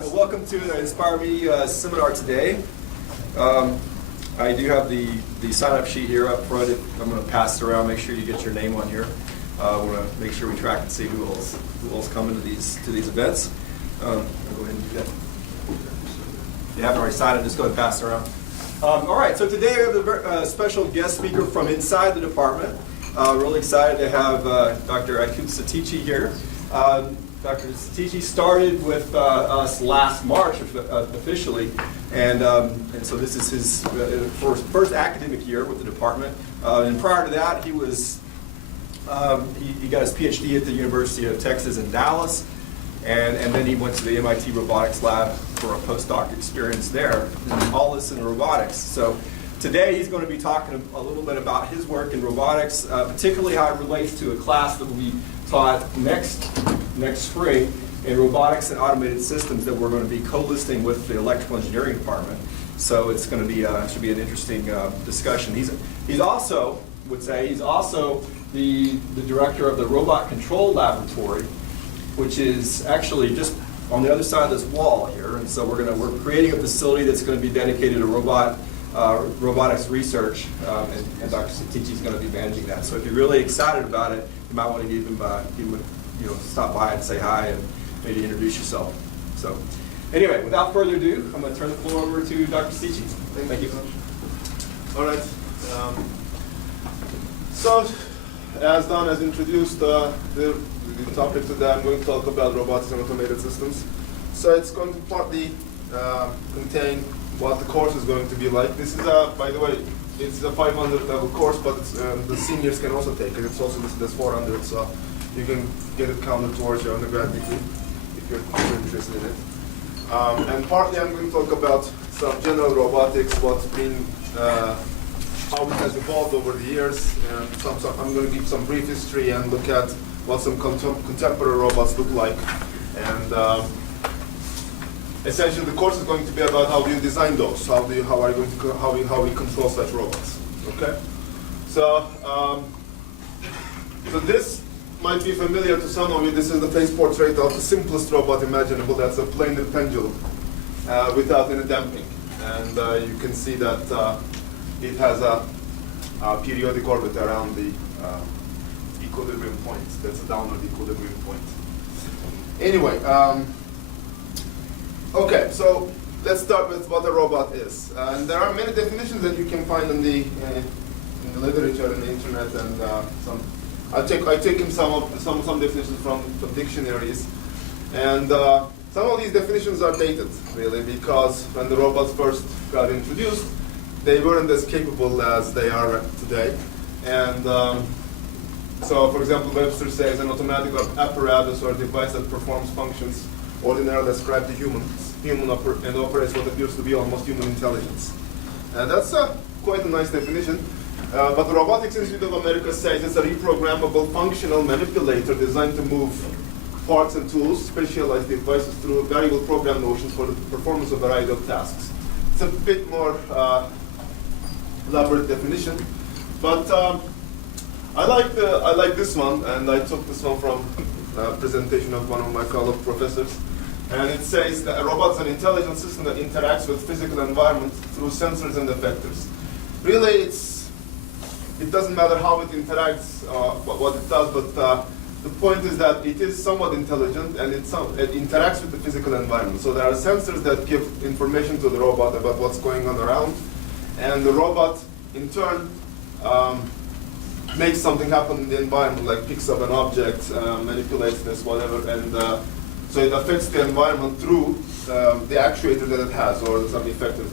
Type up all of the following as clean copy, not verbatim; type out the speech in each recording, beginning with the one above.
right, well, welcome to the Inspire Me seminar today. I do have the sign-up sheet here up front. I'm going to pass it around, make sure you get your name on here. I want to make sure we track and see who else come into these events. I'll go ahead and do that. If you haven't already signed it, just go ahead and pass it around. All right, so today we have a special guest speaker from inside the department. Really excited to have Dr. Aykut Satici here. Dr. Satici started with us last March officially, and so this is his first academic year with the department. And prior to that, he was he got his PhD at the University of Texas in Dallas, and then he went to the MIT Robotics Lab for a postdoc experience there. And all this in robotics. So today he's going to be talking a little bit about his work in robotics, particularly how it relates to a class that will be taught next spring in robotics and automated systems that we're going to be co-listing with the electrical engineering department. So it's going to be should be an interesting discussion. He's also the director of the Robot Control Laboratory, which is actually just on the other side of this wall here. And so we're creating a facility that's going to be dedicated to robotics research, and Dr. Satici is going to be managing that. So if you're really excited about it, you might want to give him stop by and say hi and maybe introduce yourself. So anyway, without further ado, I'm going to turn the floor over to Dr. Satici. Thank you. All right. So, as Don has introduced, the topic today, I'm going to talk about robotics and automated systems. So it's going to partly contain what the course is going to be like. This is by the way, it's a 500 level course, but the seniors can also take it. It's also listed as 400, so you can get it counted towards your undergrad degree if you're interested in it. And partly I'm going to talk about some general robotics, what's been, how it has evolved over the years, and I'm going to give some brief history and look at what some contemporary robots look like. And essentially, the course is going to be about how do you design those, how we control such robots. Okay, so this might be familiar to some of you. This is the face portrait of the simplest robot imaginable. That's a planar pendulum without any damping, and you can see that it has a periodic orbit around the equilibrium point. That's a downward equilibrium point. Anyway. Okay, so let's start with what a robot is. And there are many definitions that you can find in the literature and the internet, and I've taken some definitions from dictionaries, and some of these definitions are dated, really, because when the robots first got introduced, they weren't as capable as they are today. And so, for example, Webster says an automatic apparatus or device that performs functions ordinarily ascribed to human and operates what appears to be almost human intelligence. And that's quite a nice definition. But the Robotics Institute of America says it's a reprogrammable functional manipulator designed to move parts and tools, specialized devices through variable program notions for the performance of a variety of tasks. It's a bit more elaborate definition, but I like this one, and I took this one from a presentation of one of my fellow professors. And it says that a robot is an intelligent system that interacts with physical environment through sensors and effectors. Really, it doesn't matter how it interacts, what it does, but the point is that it is somewhat intelligent, and it interacts with the physical environment. So there are sensors that give information to the robot about what's going on around, and the robot, in turn, makes something happen in the environment, like picks up an object, manipulates this, whatever, and so it affects the environment through the actuator that it has, or some effectors,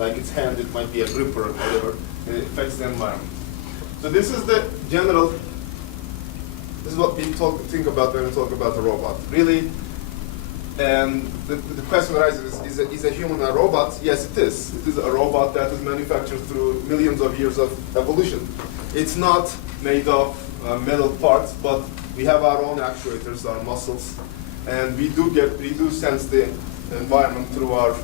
like its hand, it might be a gripper or whatever, and it affects the environment. So this is the general, this is what we think about when we talk about a robot. Really, and the question arises, is a human a robot? Yes, it is. It is a robot that is manufactured through millions of years of evolution. It's not made of metal parts, but we have our own actuators, our muscles, and we do sense the environment through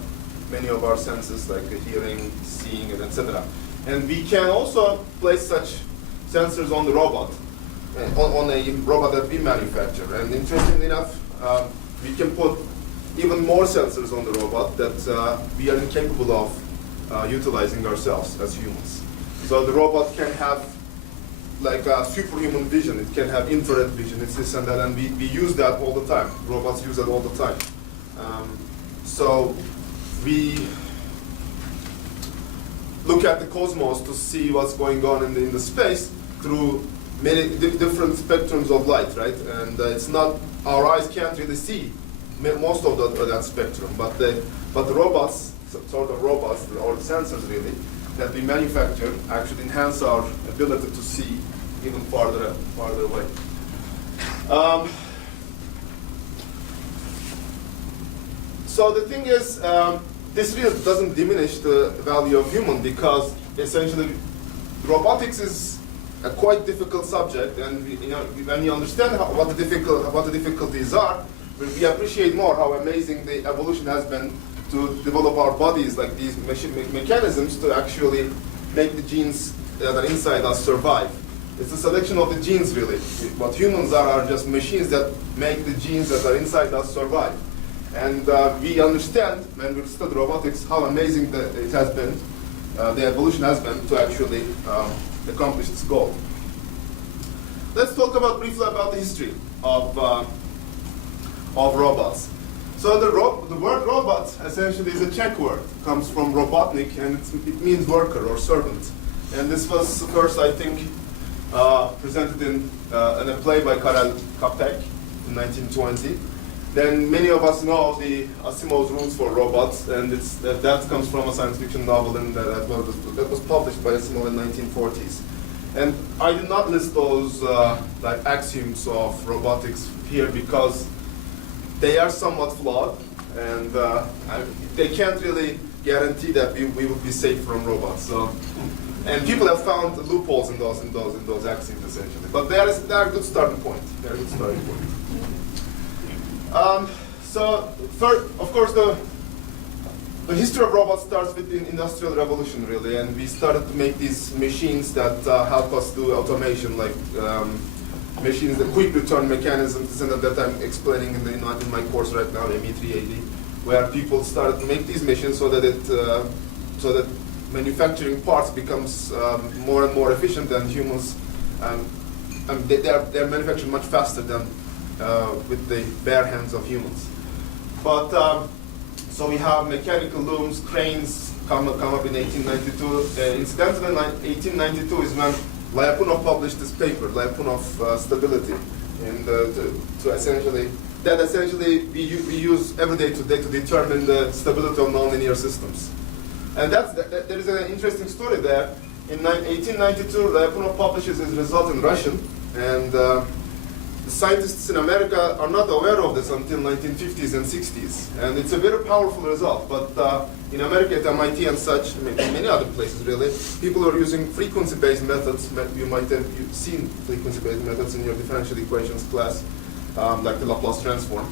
many of our senses, like hearing, seeing, and etc. And we can also place such sensors on the robot, on a robot that we manufacture. And interestingly enough, we can put even more sensors on the robot that we are incapable of utilizing ourselves as humans. So the robot can have like a superhuman vision. It can have infrared vision. It's this and that, and we use that all the time. Robots use that all the time. So we look at the cosmos to see what's going on in the space through many different spectrums of light, right? And it's not, our eyes can't really see most of that spectrum, but the robots, sort of robots, or sensors really, that we manufacture actually enhance our ability to see even farther away. So the thing is, this really doesn't diminish the value of human, because essentially robotics is a quite difficult subject, and when you understand what the difficulties are, we appreciate more how amazing the evolution has been to develop our bodies, like these mechanisms to actually make the genes that are inside us survive. It's a selection of the genes, really. What humans are just machines that make the genes that are inside us survive. And we understand, when we study robotics, how amazing it has been, the evolution has been, to actually accomplish this goal. Let's talk briefly about the history of robots. So the word robot essentially is a Czech word. It comes from robotnik, and it means worker or servant. And this was first, I think, presented in a play by Karel Čapek in 1920. Then many of us know the Asimov's rules for robots, and that comes from a science fiction novel that was published by Asimov in the 1940s. And I did not list those like axioms of robotics here because they are somewhat flawed, and they can't really guarantee that we will be safe from robots. So, and people have found loopholes in those axioms essentially. But they are a good starting point. They're a good starting point. So, of course, the history of robots starts with the Industrial Revolution, really, and we started to make these machines that help us do automation, like machines, the quick return mechanisms, and that I'm explaining in my course right now, ME380, where people started to make these machines so that manufacturing parts becomes more and more efficient, and humans, they're manufactured much faster than with the bare hands of humans. But so we have mechanical looms, cranes come up in 1892. Incidentally, 1892 is when Lyapunov published this paper, Lyapunov Stability, and to essentially we use every day today to determine the stability of nonlinear systems. And there is an interesting story there. In 1892, Lyapunov publishes his result in Russian, and the scientists in America are not aware of this until 1950s and 60s. And it's a very powerful result, but in America at MIT and such, many other places really, people are using frequency-based methods. You might have seen frequency-based methods in your differential equations class, like the Laplace transform.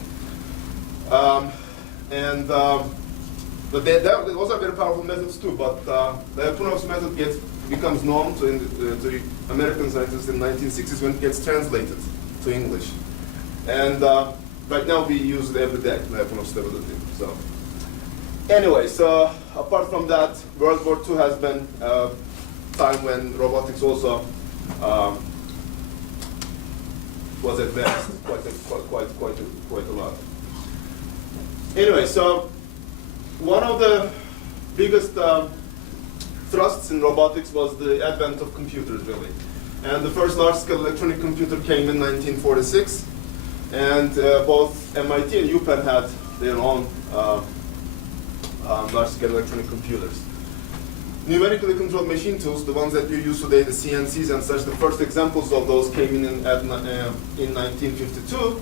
But those are very powerful methods too, but Lyapunov's method becomes known to the American scientists in the 1960s when it gets translated to English. And right now we use it every day, Lyapunov stability. So anyway, so apart from that, World War II has been a time when robotics also was advanced quite a lot. Anyway, so one of the biggest thrusts in robotics was the advent of computers, really. And the first large-scale electronic computer came in 1946, and both MIT and UPenn had their own large-scale electronic computers. Numerically controlled machine tools, the ones that you use today, the CNCs and such, the first examples of those came in 1952.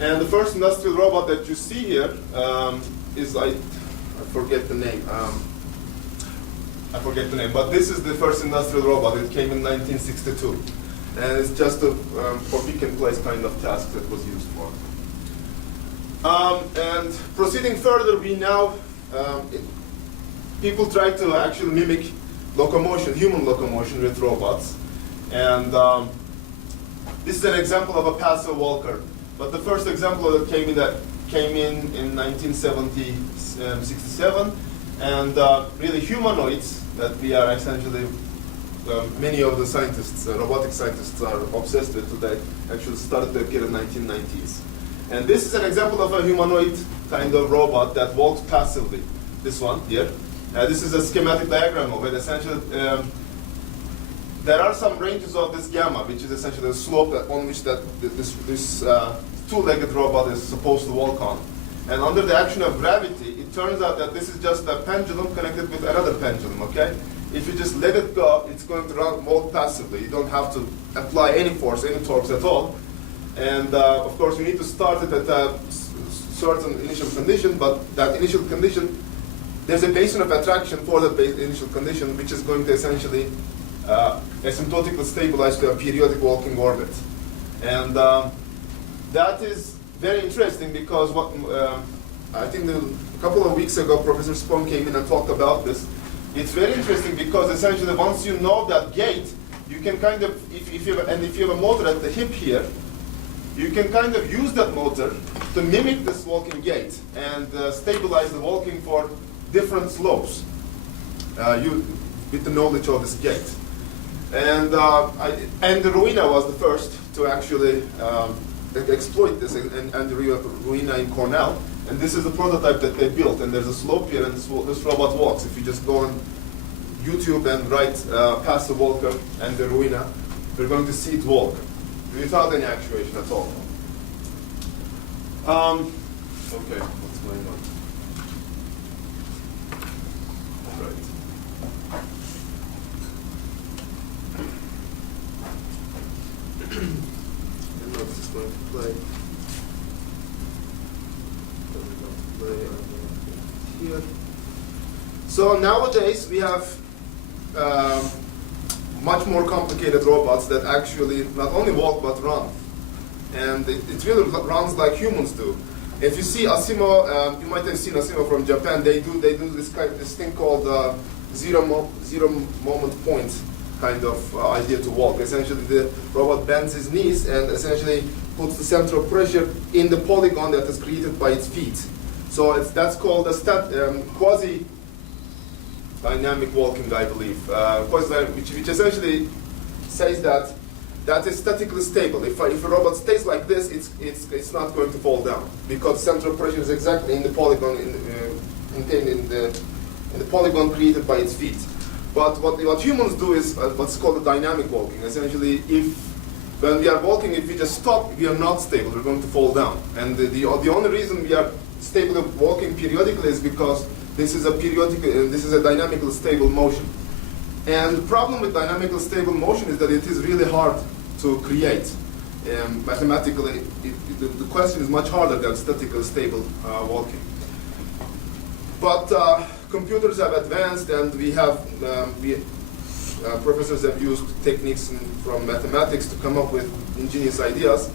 And the first industrial robot that you see here is, I forget the name. But this is the first industrial robot. It came in 1962. And it's just a for pick and place kind of task that was used for. And proceeding further, we now, people try to actually mimic locomotion, human locomotion with robots. And this is an example of a passive walker. But the first example that came in 1967, and really humanoids that we are essentially, many of the scientists, robotic scientists are obsessed with today, actually started to appear in the 1990s. And this is an example of a humanoid kind of robot that walks passively. This one here. This is a schematic diagram of it. Essentially, there are some ranges of this gamma, which is essentially the slope on which this two-legged robot is supposed to walk on. And under the action of gravity, it turns out that this is just a pendulum connected with another pendulum, okay? If you just let it go, it's going to walk passively. You don't have to apply any force, any torques at all. And of course, you need to start it at a certain initial condition, but that initial condition, there's a basin of attraction for the initial condition, which is going to essentially asymptotically stabilize to a periodic walking orbit. And that is very interesting because I think a couple of weeks ago, Professor Spong came in and talked about this. It's very interesting because essentially once you know that gait, you can kind of, if you have a motor at the hip here, you can kind of use that motor to mimic this walking gait and stabilize the walking for different slopes with the knowledge of this gait. And Andy Ruina was the first to actually exploit this, and Andy Ruina in Cornell. And this is the prototype that they built. And there's a slope here, and this robot walks. If you just go on YouTube and write passive walker Andy Ruina, you're going to see it walk without any actuation at all. Okay, what's going on? Right. And now this is going to play. Here. So nowadays we have much more complicated robots that actually not only walk but run, and it really runs like humans do. If you see Asimo, you might have seen Asimo from Japan. They do this thing called zero moment point kind of idea to walk. Essentially, the robot bends his knees and essentially puts the center of pressure in the polygon that is created by its feet. So that's called a quasi-dynamic walking, I believe, which essentially says that is statically stable. If a robot stays like this, it's not going to fall down because central pressure is exactly in the polygon contained in the polygon created by its feet. But what humans do is what's called a dynamic walking. Essentially, when we are walking, if we just stop, we are not stable. We're going to fall down. And the only reason we are stable walking periodically is because this is a dynamically stable motion. And the problem with dynamically stable motion is that it is really hard to create. Mathematically, the question is much harder than statically stable walking. But computers have advanced, and we have professors have used techniques from mathematics to come up with ingenious ideas.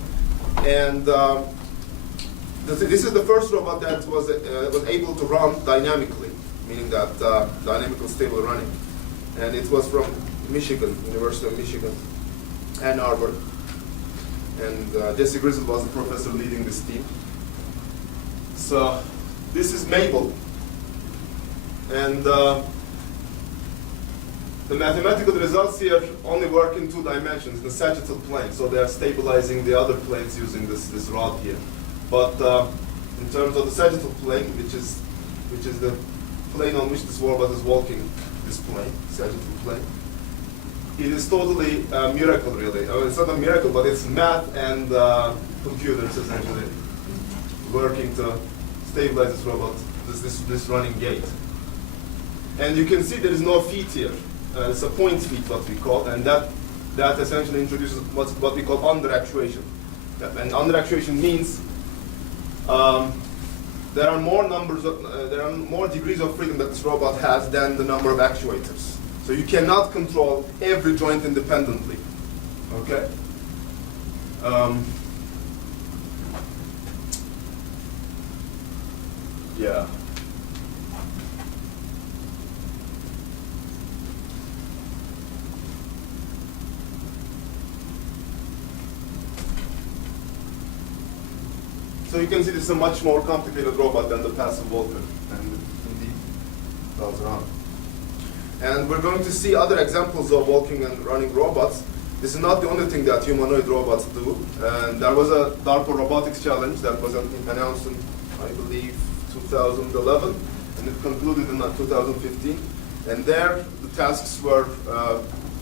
And this is the first robot that was able to run dynamically, meaning that dynamically stable running. And it was from Michigan, University of Michigan, Ann Arbor. And Jesse Grizzle was the professor leading this team. So this is Mabel. And the mathematical results here only work in 2 dimensions, the sagittal plane. So they are stabilizing the other planes using this rod here. But in terms of the sagittal plane, which is the plane on which this robot is walking, this plane, sagittal plane, it is totally a miracle, really. It's not a miracle, but it's math and computers essentially working to stabilize this robot, this running gait. And you can see there is no feet here. It's a point feet, what we call, and that essentially introduces what we call under actuation. And under actuation means there are more degrees of freedom that this robot has than the number of actuators. So you cannot control every joint independently. Okay. Yeah. So you can see this is a much more complicated robot than the passive walker, and indeed goes around. And we're going to see other examples of walking and running robots. This is not the only thing that humanoid robots do. And there was a DARPA Robotics challenge that was announced in, I believe, 2011, and it concluded in 2015. And there, the tasks were,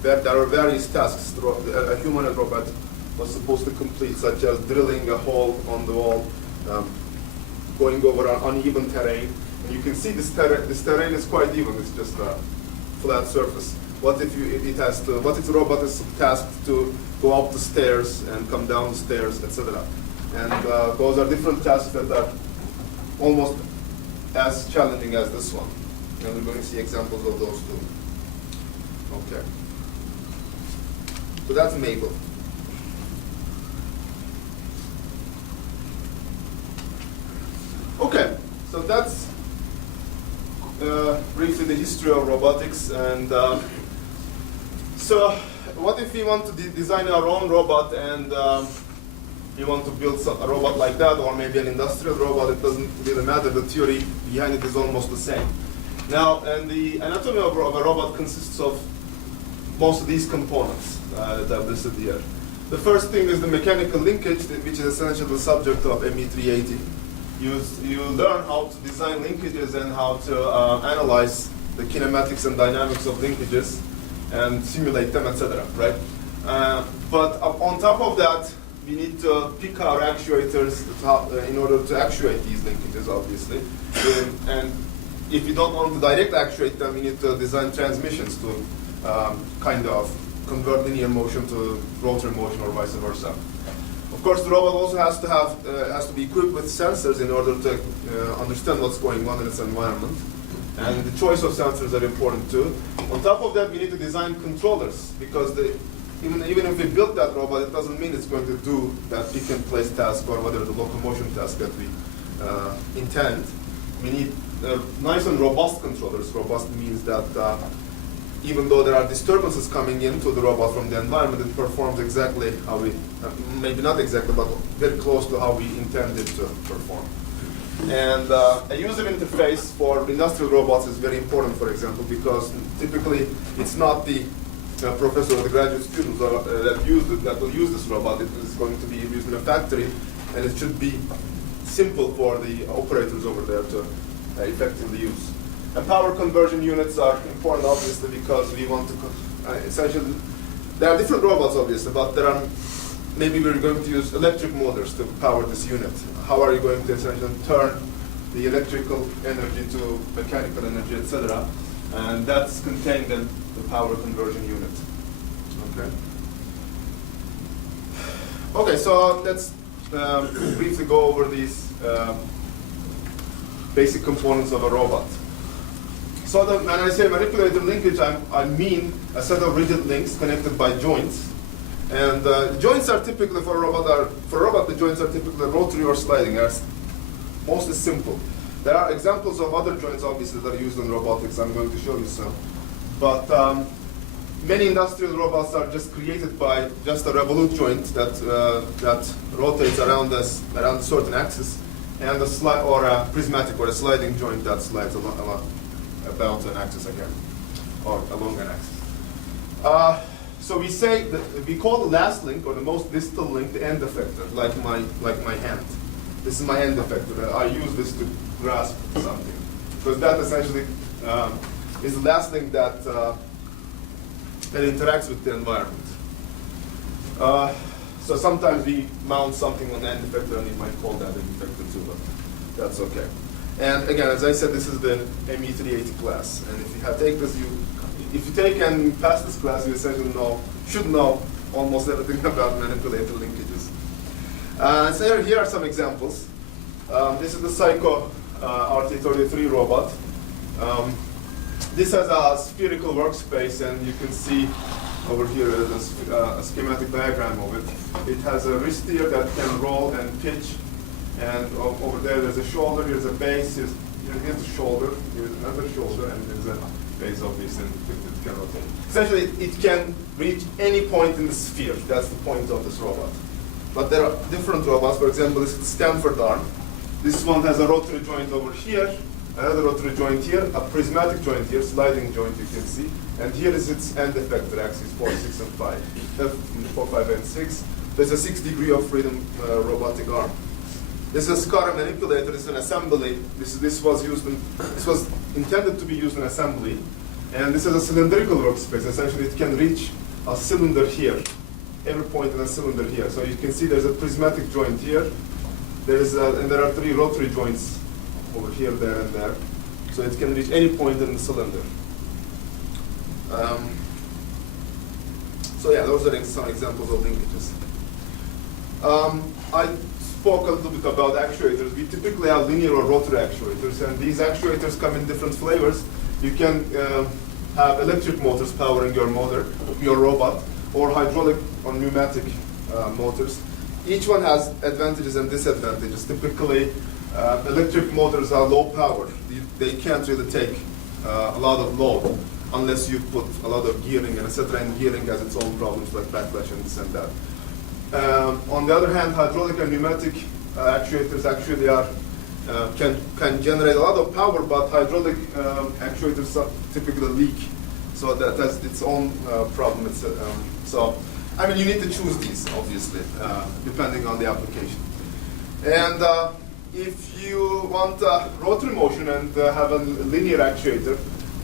there were various tasks a humanoid robot was supposed to complete, such as drilling a hole on the wall, going over an uneven terrain. And you can see this terrain is quite even. It's just a flat surface. What if what if the robot is tasked to go up the stairs and come down the stairs, etc. And those are different tasks that are almost as challenging as this one. And we're going to see examples of those too. Okay. So that's Mabel. Okay, so that's briefly the history of robotics. And so what if we want to design our own robot and we want to build a robot like that, or maybe an industrial robot? It doesn't really matter. The theory behind it is almost the same. Now, and the anatomy of a robot consists of most of these components that I've listed here. The first thing is the mechanical linkage, which is essentially the subject of ME380. You learn how to design linkages and how to analyze the kinematics and dynamics of linkages and simulate them, etc. Right? But on top of that, we need to pick our actuators in order to actuate these linkages, obviously. And if you don't want to direct actuate them, you need to design transmissions to kind of convert linear motion to rotary motion or vice versa. Of course, the robot also has to be equipped with sensors in order to understand what's going on in its environment. And the choice of sensors are important too. On top of that, we need to design controllers, because even if we build that robot, it doesn't mean it's going to do that pick and place task or whatever the locomotion task that we intend. We need nice and robust controllers. Robust means that even though there are disturbances coming into the robot from the environment, it performs exactly how we, maybe not exactly, but very close to how we intend it to perform. And a user interface for industrial robots is very important, for example, because typically it's not the professor or the graduate students that will use this robot. It is going to be used in a factory, and it should be simple for the operators over there to effectively use. And power conversion units are important, obviously, because we want to essentially, there are different robots, obviously, but there are, maybe we're going to use electric motors to power this unit. How are you going to essentially turn the electrical energy to mechanical energy, etc.? And that's contained in the power conversion unit. Okay. Okay, so let's briefly go over these basic components of a robot. So when I say manipulated linkage, I mean a set of rigid links connected by joints. And joints are typically for a robot, the joints are typically rotary or sliding. They're mostly simple. There are examples of other joints, obviously, that are used in robotics. I'm going to show you some. But many industrial robots are just created by just a revolute joint that rotates around a certain axis, and a prismatic or a sliding joint that slides about an axis again, or along an axis. So we call the last link, or the most distal link, the end effector, like my hand. This is my end effector. I use this to grasp something, because that essentially is the last link that interacts with the environment. So sometimes we mount something on the end effector, and you might call that end effector too, but that's okay. And again, as I said, this is the ME380 class. And if you take this, if you take and pass this class, you essentially should know almost everything about manipulated linkages. So here are some examples. This is the Psycho RT33 robot. This has a spherical workspace, and you can see over here a schematic diagram of it. It has a wrist here that can roll and pitch. And over there, there's a shoulder, here's a base, here's a shoulder, here's another shoulder, and there's a base, obviously, and it can rotate. Essentially, it can reach any point in the sphere. That's the point of this robot. But there are different robots. For example, this is the Stanford arm. This one has a rotary joint over here, another rotary joint here, a prismatic joint here, sliding joint you can see. And here is its end effector axis, 4, 6, and 5. 4, 5, and 6. There's a 6 degree of freedom robotic arm. This is a SCARA manipulator. This is an assembly. This was intended to be used in assembly. And this is a cylindrical workspace. Essentially, it can reach a cylinder here, every point in a cylinder here. So you can see there's a prismatic joint here. And there are 3 rotary joints over here, there, and there. So it can reach any point in the cylinder. So yeah, those are some examples of linkages. I spoke a little bit about actuators. We typically have linear or rotary actuators, and these actuators come in different flavors. You can have electric motors powering your motor, your robot, or hydraulic or pneumatic motors. Each one has advantages and disadvantages. Typically, electric motors are low power. They can't really take a lot of load unless you put a lot of gearing and etc. And gearing has its own problems like backlash and this and that. On the other hand, hydraulic and pneumatic actuators actually are can generate a lot of power, but hydraulic actuators typically leak, so that's its own problem. So, I mean, you need to choose these, obviously, depending on the application. And if you want rotary motion and have a linear actuator,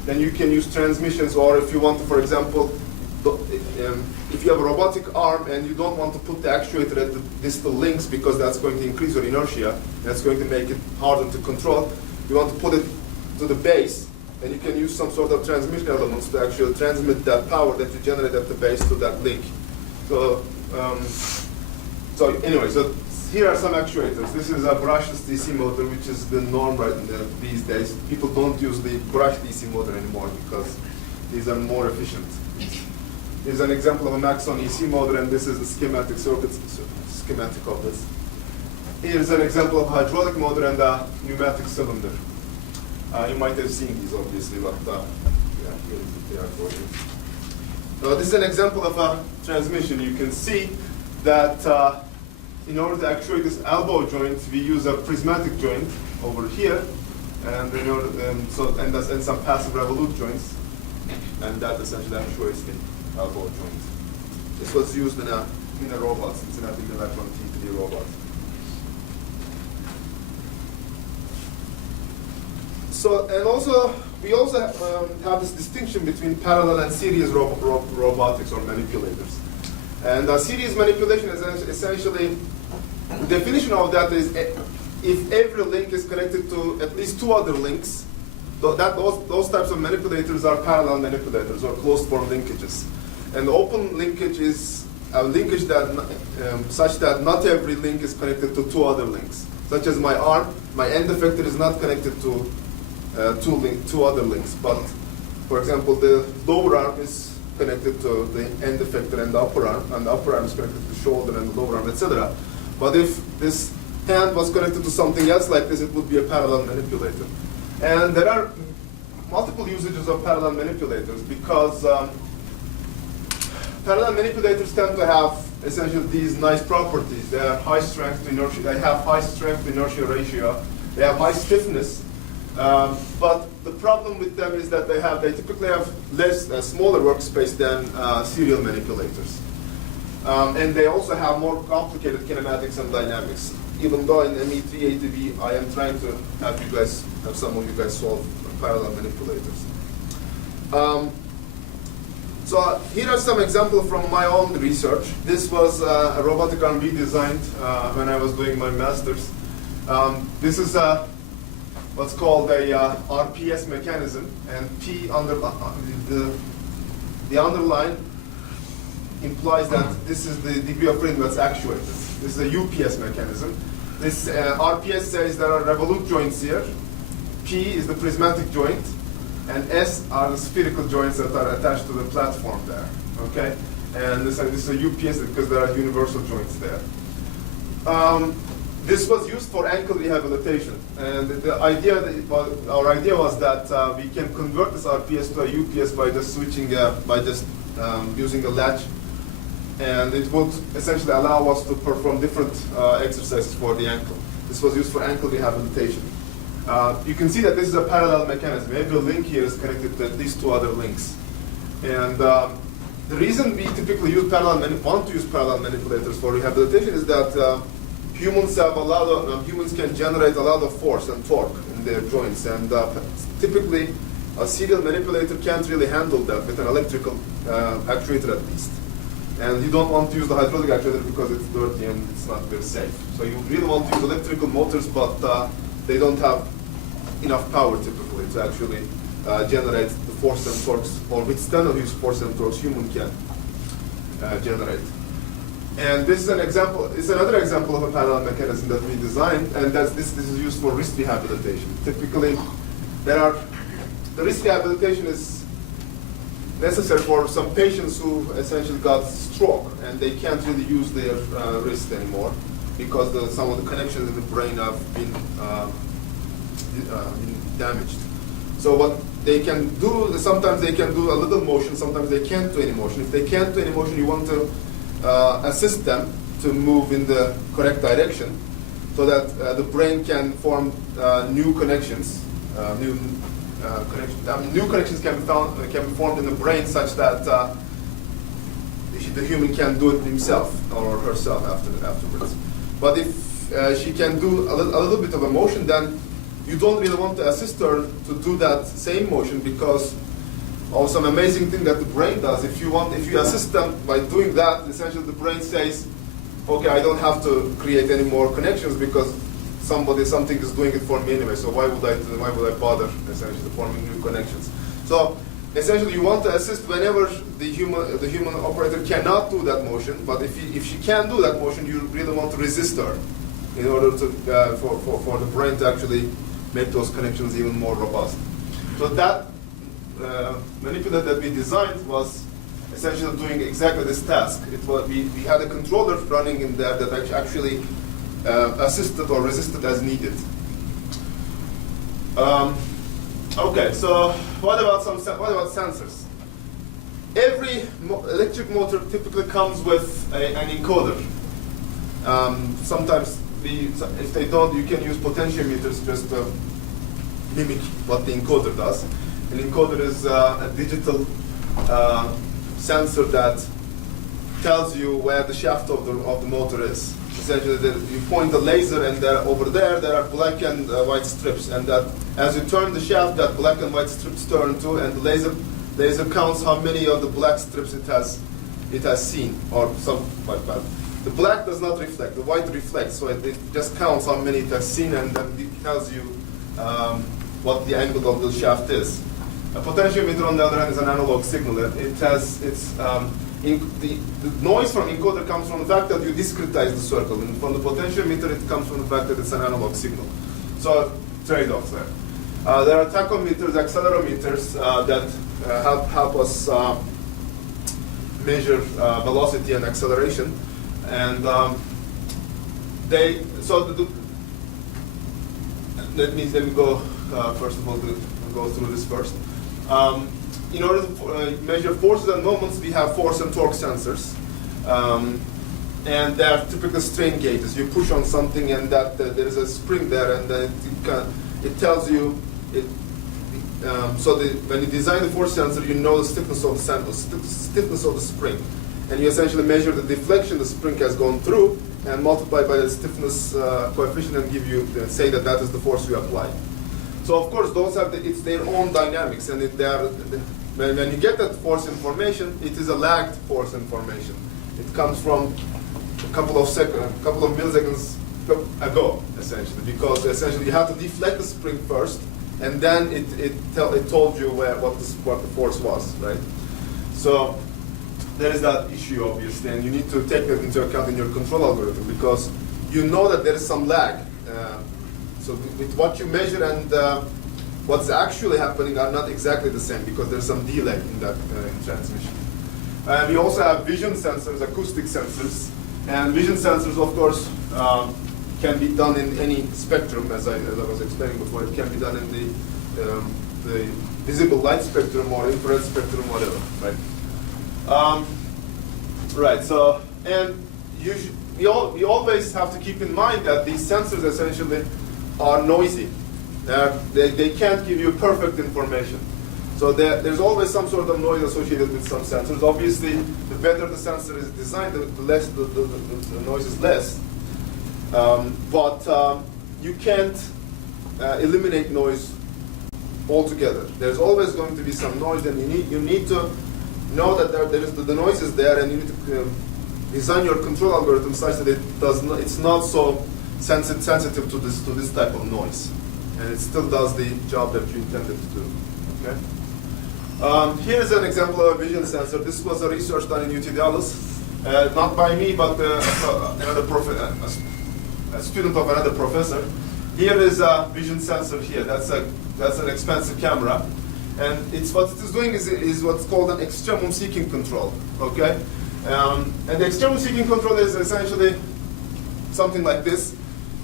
then you can use transmissions, or if you want to, for example, if you have a robotic arm and you don't want to put the actuator at the distal links because that's going to increase your inertia, that's going to make it harder to control, you want to put it to the base, and you can use some sort of transmission elements to actually transmit that power that you generate at the base to that link. So, anyway, so here are some actuators. This is a brushless DC motor, which is the norm right these days. People don't use the brush DC motor anymore because these are more efficient. Here's an example of a Maxon EC motor, and this is the schematic schematic of this. Here's an example of a hydraulic motor and a pneumatic cylinder. You might have seen these, obviously, but yeah, here they are for you. This is an example of a transmission. You can see that in order to actuate this elbow joint, we use a prismatic joint over here, and and some passive revolute joints, and that essentially actuates the elbow joint. This was used in a robot, Cincinnati Electron T3 robot. So, and also, we also have this distinction between parallel and series robotics or manipulators. And series manipulation is essentially, the definition of that is if every link is connected to at least 2 other links, those types of manipulators are parallel manipulators or closed form linkages. And open linkage is a linkage that such that not every link is connected to 2 other links. Such as my arm, my end effector is not connected to 2 other links. But, for example, the lower arm is connected to the end effector and the upper arm is connected to the shoulder and the lower arm, etc. But if this hand was connected to something else like this, it would be a parallel manipulator. And there are multiple usages of parallel manipulators because parallel manipulators tend to have essentially these nice properties. They have high strength to inertia. They have high strength to inertia ratio. They have high stiffness. But the problem with them is that they typically have smaller workspace than serial manipulators. And they also have more complicated kinematics and dynamics. Even though in ME380B, I am trying to have some of you guys solve parallel manipulators. So here are some examples from my own research. This was a robotic arm we designed when I was doing my master's. This is what's called a RPS mechanism, and P under the underline implies that this is the degree of freedom that's actuated. This is a UPS mechanism. This RPS says there are revolute joints here. P is the prismatic joint, and S are the spherical joints that are attached to the platform there. Okay, and this is a UPS because there are universal joints there. This was used for ankle rehabilitation, and our idea was that we can convert this RPS to a UPS by just switching, using a latch. and it would essentially allow us to perform different exercises for the ankle. This was used for ankle rehabilitation. You can see that this is a parallel mechanism. Every link here is connected to at least two other links. And the reason we typically use want to use parallel manipulators for rehabilitation is that humans can generate a lot of force and torque in their joints, and typically a serial manipulator can't really handle that with an electrical actuator at least. And you don't want to use the hydraulic actuator because it's dirty and it's not very safe. So you really want to use electrical motors, but they don't have enough power typically to actually generate the force and torques, or withstand the huge force and torques human can generate. And this is an example. It's another example of a parallel mechanism that we designed, and this is used for wrist rehabilitation. Typically, the wrist rehabilitation is necessary for some patients who essentially got stroke and they can't really use their wrist anymore because some of the connections in the brain have been damaged. So what they can do, sometimes they can do a little motion, sometimes they can't do any motion. If they can't do any motion, you want to assist them to move in the correct direction so that the brain can form new connections. New connections can be formed in the brain such that the human can do it himself or herself afterwards. But if she can do a little bit of a motion, then you don't really want to assist her to do that same motion because of some amazing thing that the brain does. If you assist them by doing that, essentially the brain says, okay, I don't have to create any more connections because something is doing it for me anyway. So why would I bother essentially forming new connections? So essentially, you want to assist whenever the human operator cannot do that motion. But if she can do that motion, you really want to resist her in order to for the brain to actually make those connections even more robust. So that manipulator that we designed was essentially doing exactly this task. We had a controller running in there that actually assisted or resisted as needed. Okay, so what about sensors? Every electric motor typically comes with an encoder. Sometimes if they don't, you can use potentiometers just to mimic what the encoder does. An encoder is a digital sensor that tells you where the shaft of the motor is. Essentially, you point the laser, and over there are black and white strips, and that as you turn the shaft, that black and white strips turn too, and the laser counts how many of the black strips it has seen, or something like that. The black does not reflect; the white reflects, so it just counts how many it has seen, and then it tells you what the angle of the shaft is. A potentiometer, on the other hand, is an analog signal. The noise from encoder comes from the fact that you discretize the circle, and from the potentiometer it comes from the fact that it's an analog signal. So trade-offs there. There are tachometers, accelerometers that help us measure velocity and acceleration, and let me go first of all go through this first. In order to measure forces and moments, we have force and torque sensors. And they are typical strain gauges. You push on something and there is a spring there, and then it tells you. When you design the force sensor, you know the stiffness of the spring. And you essentially measure the deflection the spring has gone through and multiply by the stiffness coefficient and say that is the force you apply. So of course, those have it's their own dynamics, and when you get that force information, it is a lagged force information. It comes from a couple of milliseconds ago, essentially, because essentially you have to deflect the spring first, and then it told you what the force was, right? So there is that issue, obviously, and you need to take that into account in your control algorithm because you know that there is some lag. So with what you measure and what's actually happening are not exactly the same because there's some delay in that transmission. We also have vision sensors, acoustic sensors, and vision sensors, of course, can be done in any spectrum, as I was explaining before. It can be done in the visible light spectrum or infrared spectrum, whatever, right? Right. So, and we always have to keep in mind that these sensors essentially are noisy. They can't give you perfect information. So there's always some sort of noise associated with some sensors. Obviously, the better the sensor is designed, the less the noise is less. But you can't eliminate noise altogether. There's always going to be some noise, and you need to know that the noise is there, and you need to design your control algorithm such that it's not so sensitive to this type of noise, and it still does the job that you intended to do. Okay. Here's an example of a vision sensor. This was a research done in UT Dallas, not by me, but a student of another professor. Here is a vision sensor here. That's an expensive camera, and what it is doing is what's called an extremum seeking control. Okay, and the extremum seeking control is essentially something like this.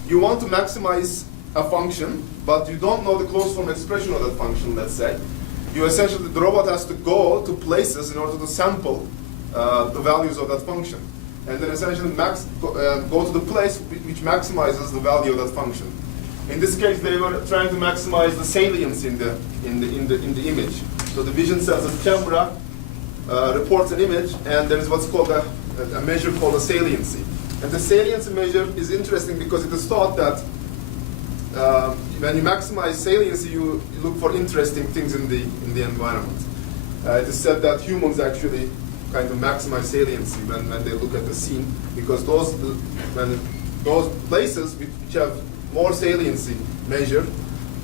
You want to maximize a function, but you don't know the closed form expression of that function. Let's say. The robot has to go to places in order to sample the values of that function, and then essentially go to the place which maximizes the value of that function. In this case, they were trying to maximize the salience in the image. So the vision sensor camera reports an image, and there is what's called a measure called a saliency. And the saliency measure is interesting because it is thought that when you maximize saliency, you look for interesting things in the environment. It is said that humans actually kind of maximize saliency when they look at the scene, because those places which have more saliency measured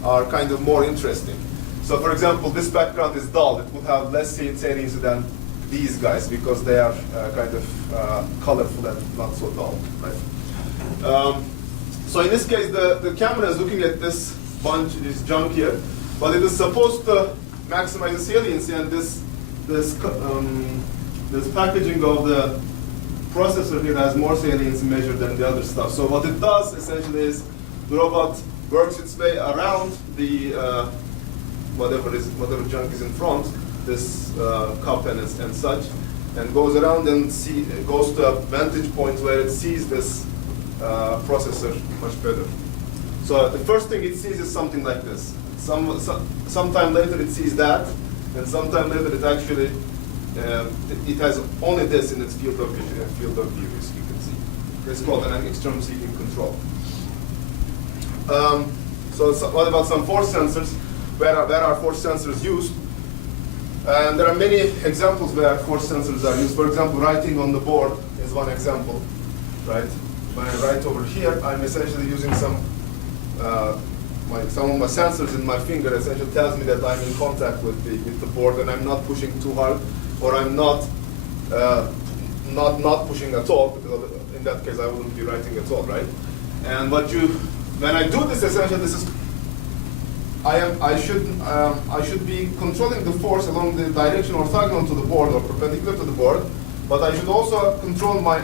are kind of more interesting. So, for example, this background is dull. It would have less saliency than these guys because they are kind of colorful and not so dull, right? So in this case, the camera is looking at this junk here, but it is supposed to maximize the saliency, and this packaging of the processor here has more saliency measured than the other stuff. So what it does essentially is the robot works its way around the whatever junk is in front, this cup and such, and goes around and goes to a vantage point where it sees this processor much better. So the first thing it sees is something like this. Sometime later it sees that, and sometime later it actually it has only this in its field of view, as you can see. It's called an external seeking control. So what about some force sensors? Where are force sensors used? And there are many examples where force sensors are used. For example, writing on the board is one example, right? When I write over here, I'm essentially using some of my sensors in my finger essentially tells me that I'm in contact with the board, and I'm not pushing too hard, or I'm not pushing at all, because in that case I wouldn't be writing at all, right? And when I do this, essentially I should be controlling the force along the direction orthogonal to the board or perpendicular to the board, but I should also control my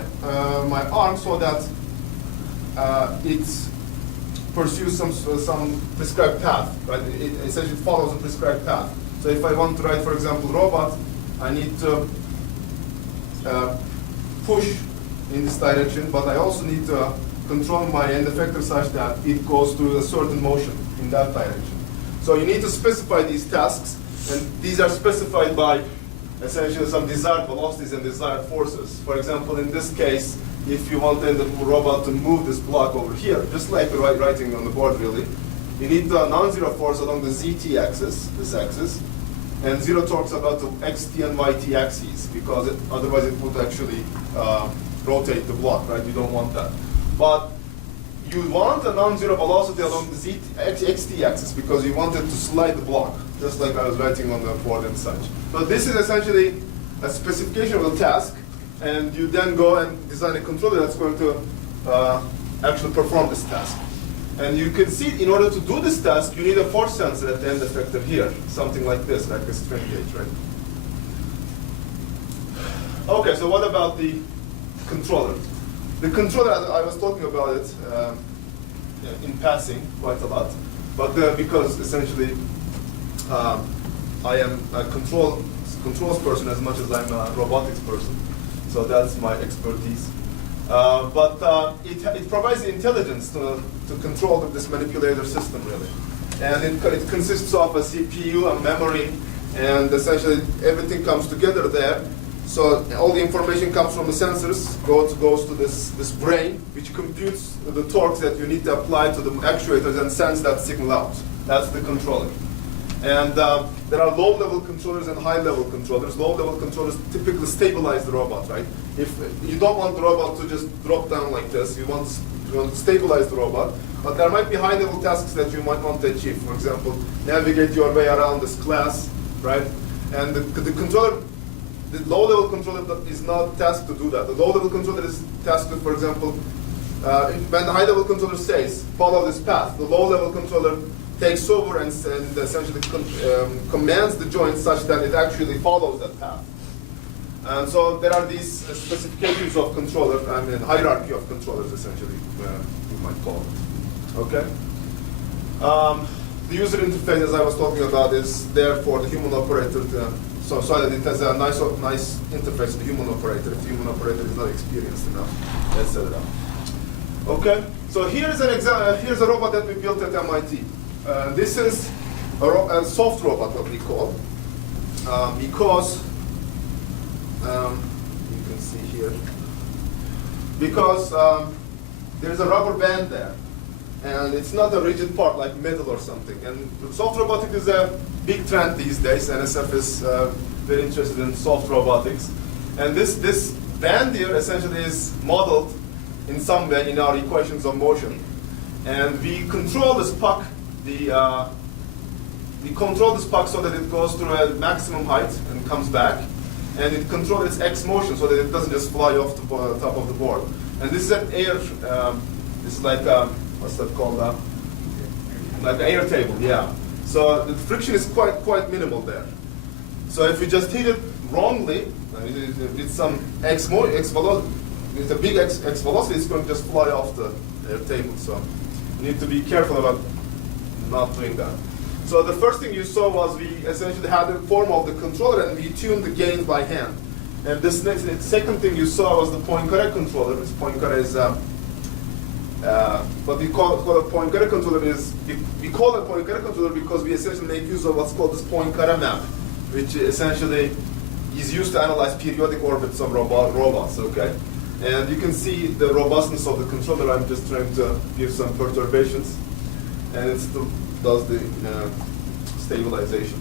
arm so that it pursues some prescribed path, right? It essentially follows a prescribed path. So if I want to write, for example, robot, I need to push in this direction, but I also need to control my end effector such that it goes to a certain motion in that direction. So you need to specify these tasks, and these are specified by essentially some desired velocities and desired forces. For example, in this case, if you want the robot to move this block over here, just like the writing on the board really, you need the non-zero force along the ZT axis, this axis, and zero torques about the XT and YT axes, because otherwise it would actually rotate the block, right? You don't want that. But you want a non-zero velocity along the XT axis because you want it to slide the block, just like I was writing on the board and such. So this is essentially a specification of the task, and you then go and design a controller that's going to actually perform this task. And you can see, in order to do this task, you need a force sensor at the end effector here, something like this, like a strain gauge, right? Okay, so what about the controller? The controller, I was talking about it in passing quite a lot, but because essentially I am a controls person as much as I'm a robotics person. So that's my expertise. It provides the intelligence to control this manipulator system, really. And it consists of a CPU, a memory, and essentially everything comes together there. So all the information comes from the sensors, goes to this brain, which computes the torques that you need to apply to the actuators and sends that signal out. That's the controller. And there are low-level controllers and high-level controllers. Low-level controllers typically stabilize the robot, right? If you don't want the robot to just drop down like this, you want to stabilize the robot. But there might be high-level tasks that you might want to achieve. For example, navigate your way around this class, right? And the controller, the low-level controller is not tasked to do that. The low-level controller is tasked to, for example, when the high-level controller says, follow this path, the low-level controller takes over and essentially commands the joint such that it actually follows that path. And so there are these specifications of controller, I mean hierarchy of controllers essentially, you might call it. Okay? The user interface, as I was talking about, is there for the human operator so that it has a nice interface to the human operator if the human operator is not experienced enough, etc. Okay? So here's an example. Here's a robot that we built at MIT. This is a soft robot, what we call, because you can see here, because there's a rubber band there, and it's not a rigid part like metal or something. And soft robotics is a big trend these days. NSF is very interested in soft robotics, and this band here essentially is modeled in some way in our equations of motion, and we control this puck. We control this puck so that it goes through a maximum height and comes back, and it controls its X motion so that it doesn't just fly off the top of the board. And this is an air. This is like what's that called? Like an air table, yeah. So the friction is quite minimal there. So if you just hit it wrongly, with some X velocity, with a big X velocity, it's going to just fly off the air table. So you need to be careful about not doing that. So the first thing you saw was we essentially had the form of the controller and we tuned the gain by hand. And the second thing you saw was the Poincare controller. This Poincare is what we call a Poincare controller is, we call it Poincare controller because we essentially make use of what's called this Poincare map, which essentially is used to analyze periodic orbits of robots, okay? And you can see the robustness of the controller. I'm just trying to give some perturbations. And it still does the stabilization.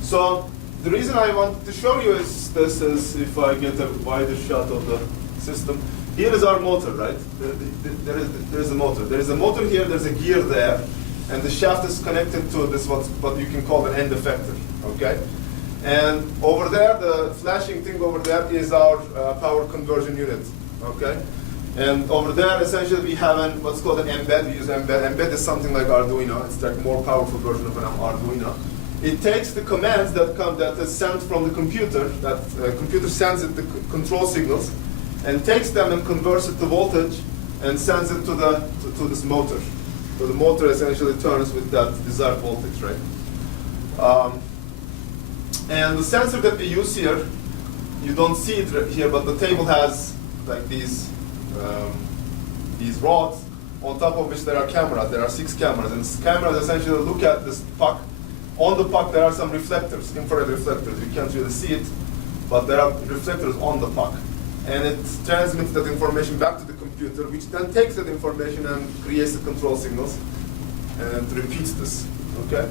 So the reason I want to show you is this is if I get a wider shot of the system. Here is our motor, right? There is a motor. There is a motor here. There's a gear there, and the shaft is connected to this what you can call an end effector. Okay. And over there, the flashing thing over there is our power conversion unit. Okay. And over there, essentially, we have what's called an embed. We use embed. Embed is something like Arduino. It's like a more powerful version of an Arduino. It takes the commands that is sent from the computer. That computer sends it the control signals, and takes them and converts it to voltage, and sends it to this motor. So the motor essentially turns with that desired voltage, right? And the sensor that we use here, you don't see it here, but the table has like these rods on top of which there are cameras. There are 6 cameras, and cameras essentially look at this puck. On the puck there are some reflectors, infrared reflectors. You can't really see it, but there are reflectors on the puck. And it transmits that information back to the computer, which then takes that information and creates the control signals and repeats this, okay?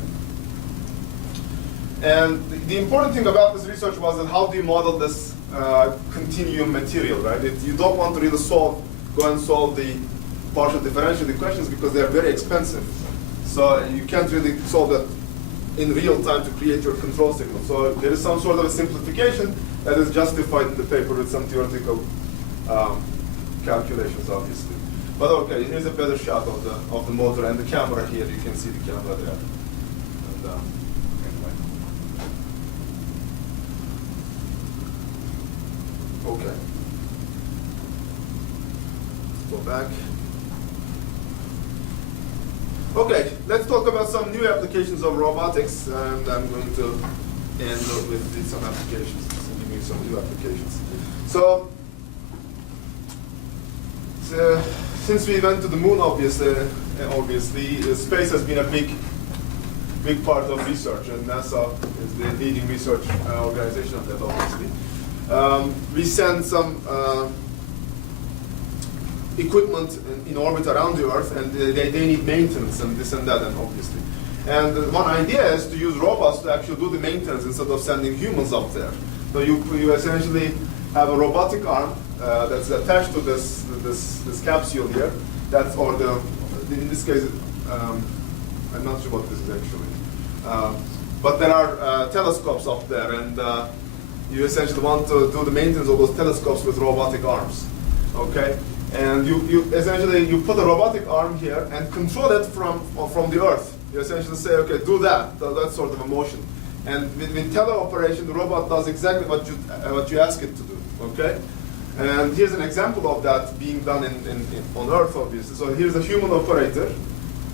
And the important thing about this research was that how do you model this continuum material, right? You don't want to really go and solve the partial differential equations because they're very expensive. So you can't really solve that in real time to create your control signal. So there is some sort of a simplification that is justified in the paper with some theoretical calculations, obviously. But okay, here's a better shot of the motor and the camera here. You can see the camera there. And, anyway. Okay. Let's go back. Okay, let's talk about some new applications of robotics, and I'm going to end with some applications, give you some new applications. So, since we went to the moon, obviously, space has been a big part of research, and NASA is the leading research organization of that, obviously. We send some equipment in orbit around the Earth, and they need maintenance and this and that, and obviously. And one idea is to use robots to actually do the maintenance instead of sending humans up there. So you essentially have a robotic arm that's attached to this capsule here. That's in this case, I'm not sure what this is actually. But there are telescopes up there, and you essentially want to do the maintenance of those telescopes with robotic arms. Okay, and you essentially put a robotic arm here and control it from the Earth. You essentially say, okay, do that sort of a motion. And with teleoperation, the robot does exactly what you ask it to do. Okay, and here's an example of that being done on Earth, obviously. So here's a human operator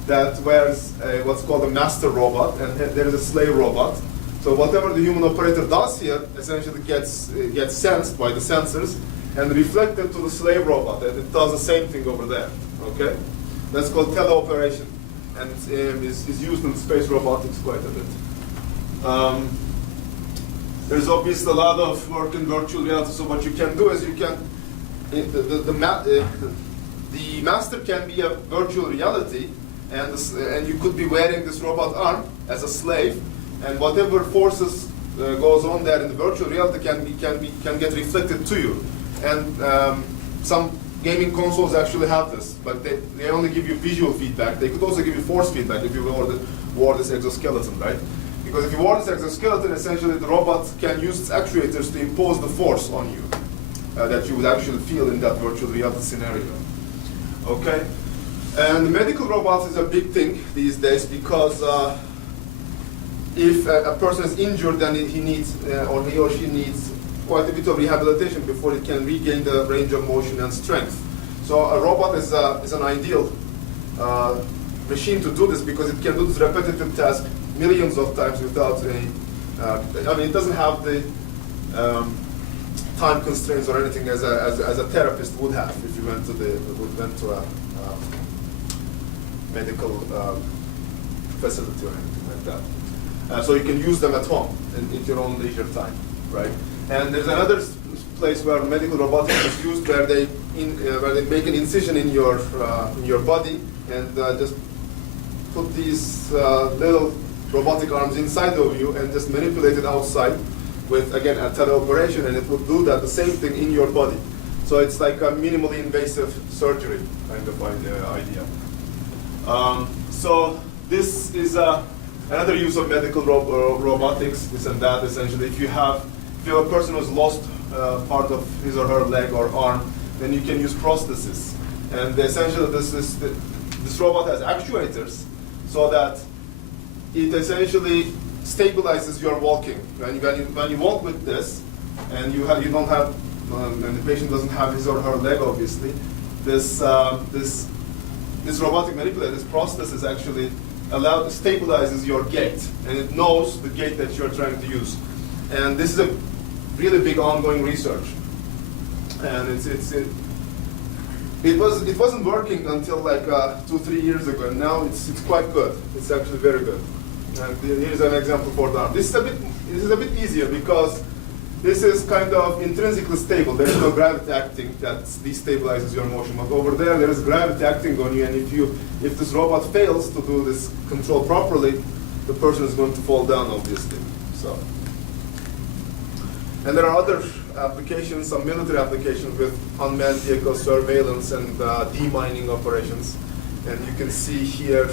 that wears what's called a master robot, and there is a slave robot. So whatever the human operator does here essentially gets sensed by the sensors and reflected to the slave robot, and it does the same thing over there. Okay, that's called teleoperation, and is used in space robotics quite a bit. There's obviously a lot of work in virtual reality. So what you can do is the master can be a virtual reality, and you could be wearing this robot arm as a slave, and whatever forces goes on there in the virtual reality can get reflected to you. And some gaming consoles actually have this, but they only give you visual feedback. They could also give you force feedback if you wore this exoskeleton, right? Because if you wore this exoskeleton, essentially the robot can use its actuators to impose the force on you that you would actually feel in that virtual reality scenario. Okay? And medical robots is a big thing these days because if a person is injured, then he needs, or he or she needs quite a bit of rehabilitation before it can regain the range of motion and strength. So a robot is an ideal machine to do this because it can do this repetitive task millions of times without it doesn't have the time constraints or anything as a therapist would have if you went to a medical facility or anything like that. So you can use them at home in your own leisure time, right? And there's another place where medical robotics is used where they make an incision in your body and just put these little robotic arms inside of you and just manipulate it outside with, again, a teleoperation, and it would do that, the same thing in your body. So it's like a minimally invasive surgery kind of idea. So this is another use of medical robotics, this and that, essentially. If you have a person who's lost part of his or her leg or arm, then you can use prosthesis. And essentially this robot has actuators so that it essentially stabilizes your walking. When you walk with this, and you don't have, and the patient doesn't have his or her leg, obviously, this robotic manipulator, this prosthesis actually stabilizes your gait, and it knows the gait that you're trying to use. And this is a really big ongoing research, and it wasn't working until like 2-3 years ago, and now it's quite good. It's actually very good. And here's an example for that. This is a bit easier because this is kind of intrinsically stable. There is no gravity acting that destabilizes your motion. But over there is gravity acting on you, and if this robot fails to do this control properly, the person is going to fall down, obviously. So, and there are other applications, some military applications with unmanned vehicle surveillance and demining operations. And you can see here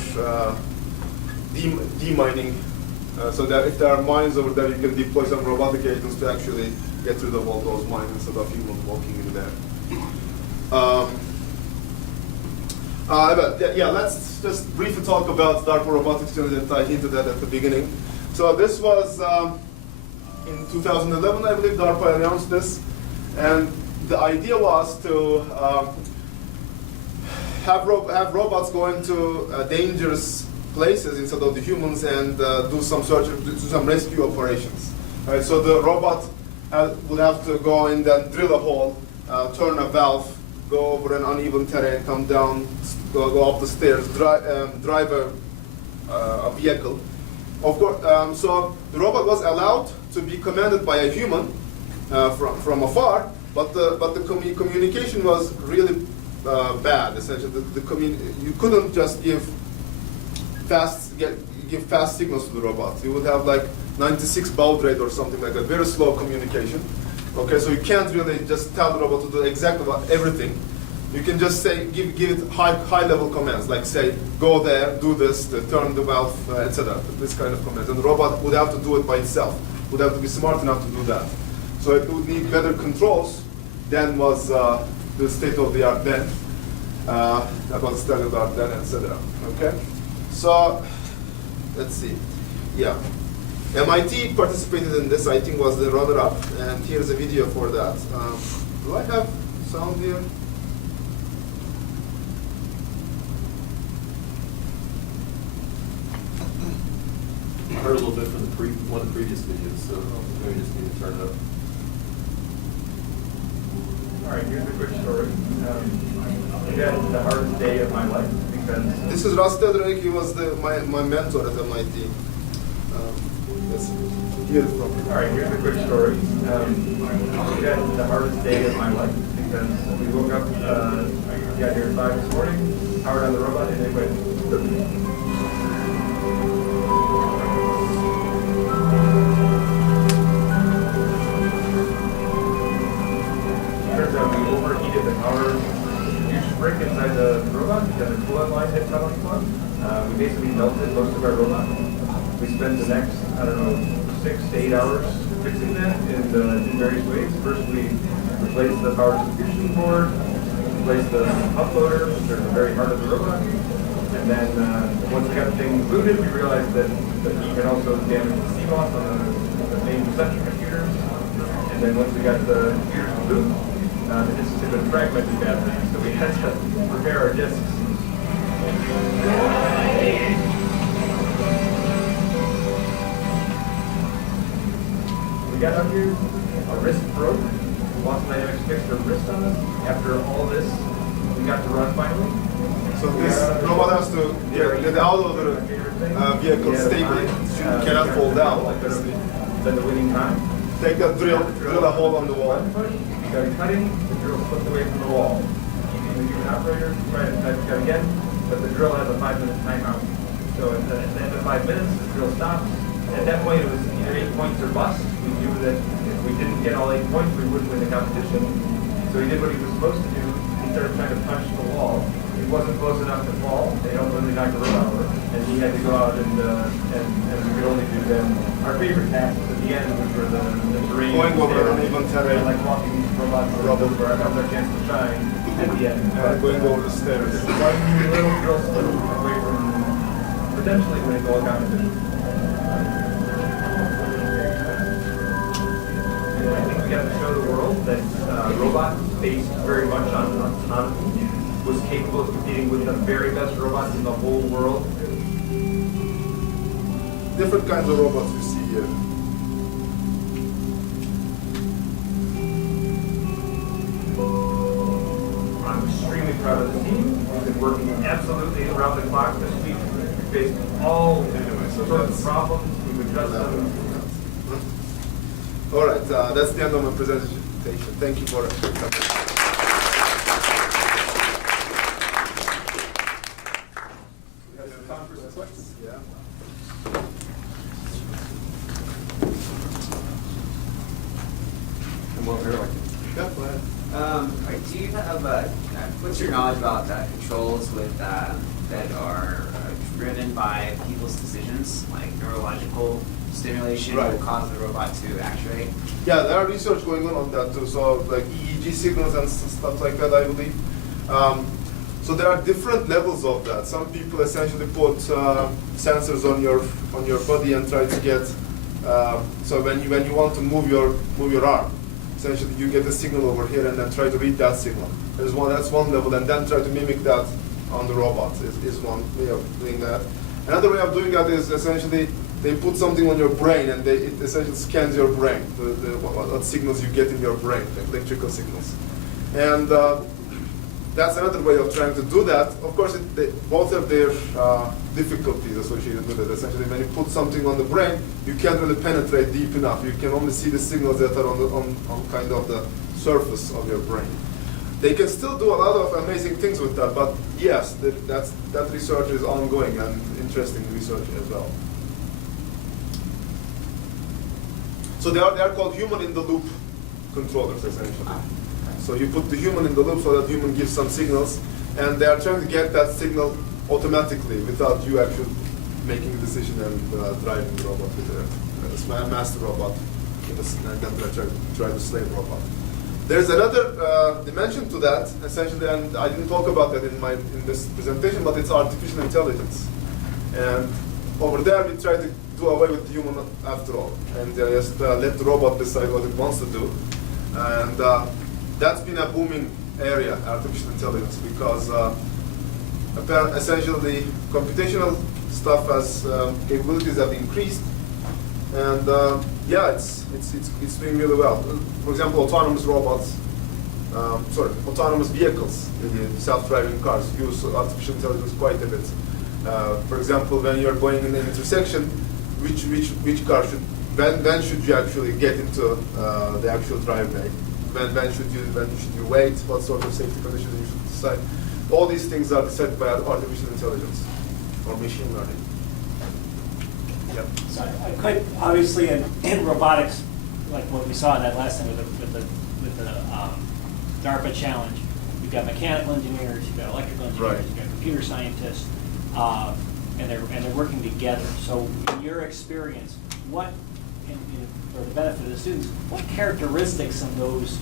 demining, so that if there are mines over there, you can deploy some robotic agents to actually get rid of all those mines instead of humans walking in there. But yeah, let's just briefly talk about DARPA robotics, that I hinted at the beginning. So this was in 2011, I believe, DARPA announced this, and the idea was to have robots go into dangerous places instead of the humans and do some rescue operations. Right, so the robot would have to go in, then drill a hole, turn a valve, go over an uneven terrain, come down, go up the stairs, drive a vehicle. Of course, so the robot was allowed to be commanded by a human from afar, but the communication was really bad. Essentially, you couldn't just give fast signals to the robot. You would have like 96 baud rate or something like that, very slow communication. Okay, so you can't really just tell the robot to do exactly everything. You can just say, give it high level commands, like say, go there, do this, turn the valve, etc. This kind of commands. And the robot would have to do it by itself. Would have to be smart enough to do that. So it would need better controls than was the state of the art then. That was standard art then, etc. Okay, so let's see. Yeah, MIT participated in this. I think was the runner-up, and here's a video for that. Do I have sound here? I heard a little bit from one of the previous videos, so maybe just need to turn it up. All right, here's a quick story. I had the hardest day of my life because... This is Rasted Rek. He was my mentor at MIT. Let's hear it from him. All right, here's a quick story. I had the hardest day of my life because we woke up, got here at 5 this morning, powered on the robot, and it went... Turns out we overheated the power huge brick inside the robot because the coolant line had cut on. We basically melted most of our robot. We spent the next, 6 to 8 hours fixing that in various ways. First, we replaced the power distribution board, replaced the uploader, which are the very heart of the robot. And then once we got the thing booted, we realized that the heat had also damaged the CMOS on the main reception computers. And then once we got the computers to boot, the disks had been fragmented badly, so we had to repair our disks. We got out here, our wrist broke. Boston Dynamics fixed our wrist on us. After all this, we got to run finally. So this robot has to get out of the vehicle stably. It cannot fall down, obviously. Then the winning time. Take that drill a hole on the wall. Started cutting, the drill slipped away from the wall. The human operator tried to cut again, but the drill has a 5-minute timeout. So at the end of 5 minutes, the drill stops. At that point, it was either 8 points or bust. We knew that if we didn't get all 8 points, we wouldn't win the competition. So he did what he was supposed to do. He started trying to punch the wall. It wasn't close enough to fall. They ultimately knocked the robot over. And he had to go out and we could only do then our favorite tasks at the end, which were the terrain. Going over an uneven terrain. Like walking robots around where I found our chance to shine at the end. Going over the stairs. One little drill slip away from potentially winning the whole competition. I think we got to show the world that robots based very much on autonomy was capable of competing with the very best robots in the whole world. Different kinds of robots you see here. I'm extremely proud of the team. We've been working absolutely around the clock this week. We faced all sorts of problems. We've addressed them. All right, that's the end of my presentation. Thank you for coming. Do you have what's your knowledge about controls with that are driven by people's decisions, like neurological stimulation will cause the robot to actuate? Yeah, there are research going on that too. So like EEG signals and stuff like that, I believe. So there are different levels of that. Some people essentially put sensors on your body and try to get. So when you want to move your arm, essentially you get a signal over here and then try to read that signal. That's one level, and then try to mimic that on the robot is one way of doing that. Another way of doing that is essentially they put something on your brain, and it essentially scans your brain, what signals you get in your brain, like electrical signals. And that's another way of trying to do that. Of course, both have their difficulties associated with it. Essentially, when you put something on the brain, you can't really penetrate deep enough. You can only see the signals that are on kind of the surface of your brain. They can still do a lot of amazing things with that, but yes, that research is ongoing and interesting research as well. So they are called human-in-the-loop controllers, essentially. So you put the human in the loop so that human gives some signals, and they are trying to get that signal automatically without you actually making a decision and driving the robot with a master robot, and then try the slave robot. There's another dimension to that, essentially, and I didn't talk about that in this presentation, but it's artificial intelligence. And over there, we try to do away with the human after all, and just let the robot decide what it wants to do. And that's been a booming area, artificial intelligence, because essentially computational stuff has capabilities have increased, and yeah, it's doing really well. For example, autonomous robots, autonomous vehicles, self-driving cars use artificial intelligence quite a bit. For example, when you're going in an intersection, which car when should you actually get into the actual driveway? When should you wait? What sort of safety conditions you should decide? All these things are decided by artificial intelligence or machine learning. Yep. So I could obviously in robotics, like what we saw in that last thing with the DARPA challenge, you've got mechanical engineers, you've got electrical engineers, Right. you've got computer scientists, and they're working together. So in your experience, what for the benefit of the students, what characteristics of those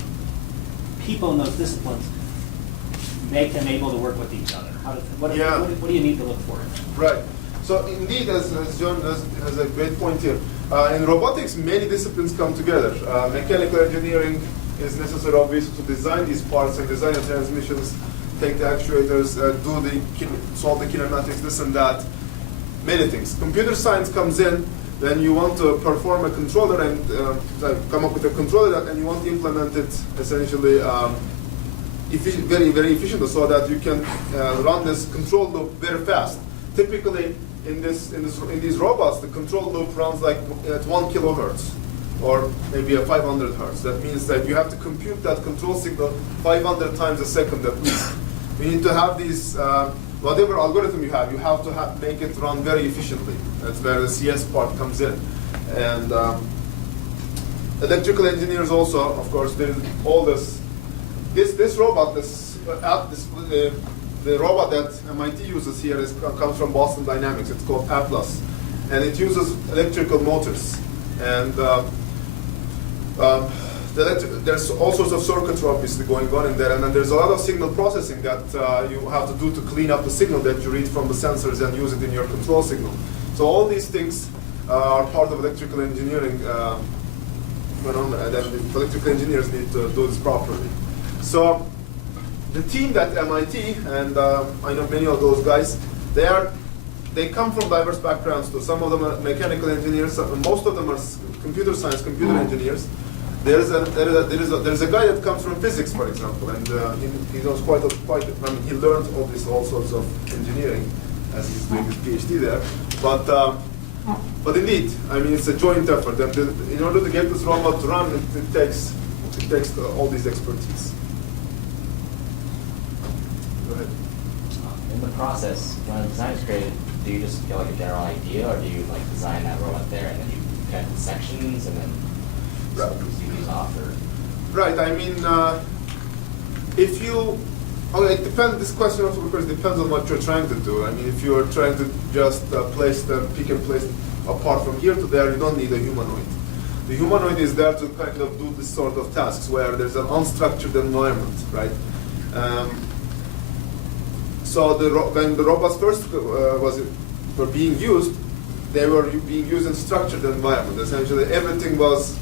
people in those disciplines make them able to work with each other? What do you need to look for in them? Right. So indeed, as John has a great point here, in robotics, many disciplines come together. Mechanical engineering is necessary, obviously, to design these parts and design the transmissions, take the actuators, solve the kinematics, this and that, many things. Computer science comes in. Then you want to perform a controller and come up with a controller, and you want to implement it essentially very, very efficiently so that you can run this control loop very fast. Typically, in these robots, the control loop runs like at 1 kilohertz or maybe a 500 hertz. That means that you have to compute that control signal 500 times a second at least. You need to have these. Whatever algorithm you have to make it run very efficiently. That's where the CS part comes in. And electrical engineers also, of course, there's all this robot, the robot that MIT uses here comes from Boston Dynamics. It's called Atlas, and it uses electrical motors. And there's all sorts of circuits obviously going on in there, and then there's a lot of signal processing that you have to do to clean up the signal that you read from the sensors and use it in your control signal. So all these things are part of electrical engineering, and then the electrical engineers need to do this properly. So the team at MIT, and I know many of those guys, they come from diverse backgrounds too. Some of them are mechanical engineers, most of them are computer science, computer engineers. There's a guy that comes from physics, for example, and he knows quite. I mean, he learned all sorts of engineering as he's doing his PhD there. But indeed, I mean, it's a joint effort, and in order to get this robot to run, it takes all these expertise. Go ahead. In the process, when the design is created, do you just get like a general idea, or do you like design that robot there and then you connect the sections and then these off? Or? Right. I mean, it depends. This question also, of course, depends on what you're trying to do. I mean, if you're trying to just pick and place apart from here to there, you don't need a humanoid. The humanoid is there to kind of do this sort of tasks where there's an unstructured environment, right? So when the robots first were being used, they were being used in structured environment. Essentially, everything was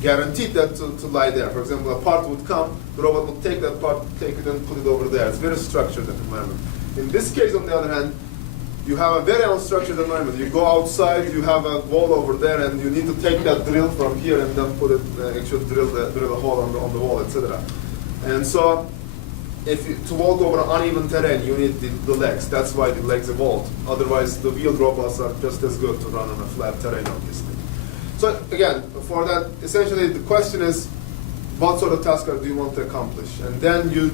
guaranteed that to lie there. For example, a part would come, the robot would take that part, take it and put it over there. It's very structured environment. In this case, on the other hand, you have a very unstructured environment. You go outside, you have a wall over there, and you need to take that drill from here and then put it, actually drill a hole on the wall, etc. And so, to walk over uneven terrain, you need the legs. That's why the legs evolved. Otherwise, the wheeled robots are just as good to run on a flat terrain, obviously. So again, for that, essentially the question is, what sort of task do you want to accomplish? And then you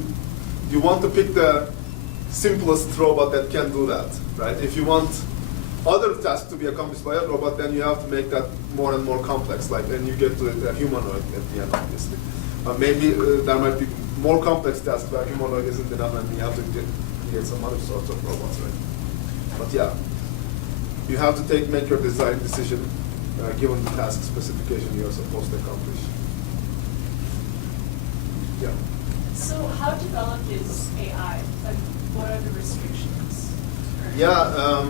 want to pick the simplest robot that can do that, right? If you want other tasks to be accomplished by a robot, then you have to make that more and more complex, and you get to a humanoid at the end, obviously. Maybe there might be more complex tasks where humanoid isn't enough, and you have to get some other sorts of robots, right? But yeah, you have to make your design decision given the task specification you are supposed to accomplish. Yeah. So how developed is AI? Like, what are the restrictions? Yeah,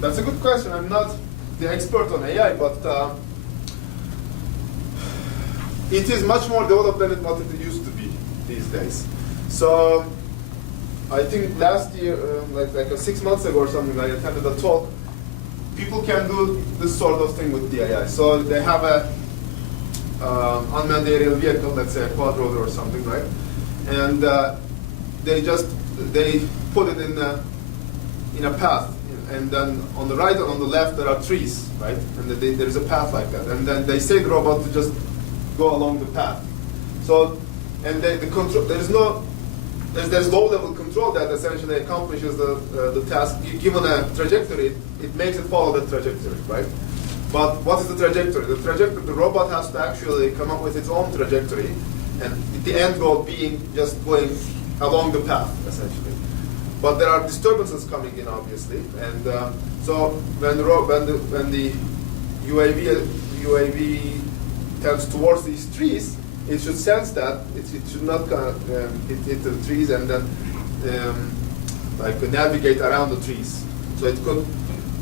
that's a good question. I'm not the expert on AI, but it is much more developed than what it used to be these days. So I think last year, like 6 months ago or something, I attended a talk. People can do this sort of thing with the AI. So they have a unmanned aerial vehicle, let's say a quadrotor or something, right? And they put it in a path, and then on the right and on the left there are trees, right? And there is a path like that, and then they say the robot to just go along the path. So, and the control, there's low-level control that essentially accomplishes the task. Given a trajectory, it makes it follow the trajectory, right? But what is the trajectory? The robot has to actually come up with its own trajectory, and the end goal being just going along the path, essentially. But there are disturbances coming in, obviously, and so when the UAV tends towards these trees, it should sense that it should not hit the trees and then navigate around the trees. So it could,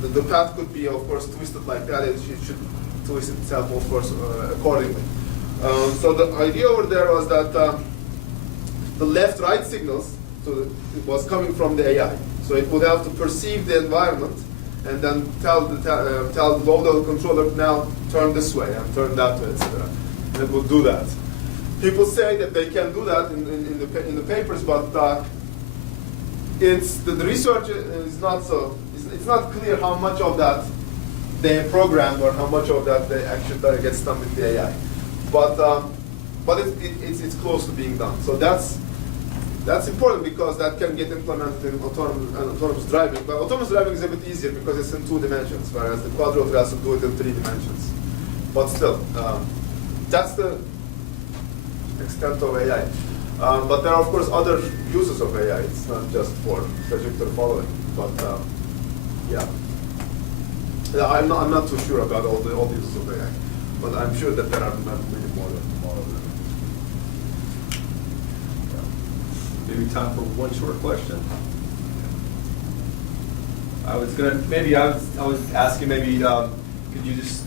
the path could be, of course, twisted like that. It should twist itself, of course, accordingly. So the idea over there was that the left-right signals it was coming from the AI. So it would have to perceive the environment and then tell the low-level controller, now turn this way and turn that way, etc. And it would do that. People say that they can do that in the papers, but the research is not so. It's not clear how much of that they programmed or how much of that they actually gets done with the AI. But it's close to being done. So that's important because that can get implemented in autonomous driving. But autonomous driving is a bit easier because it's in 2 dimensions, whereas the quadrotor has to do it in 3 dimensions. But still, that's the extent of AI. But there are, of course, other uses of AI. It's not just for trajectory following. But yeah, I'm not too sure about all the uses of AI. But I'm sure that there are many more of them. Maybe time for one short question. I was asking maybe could you just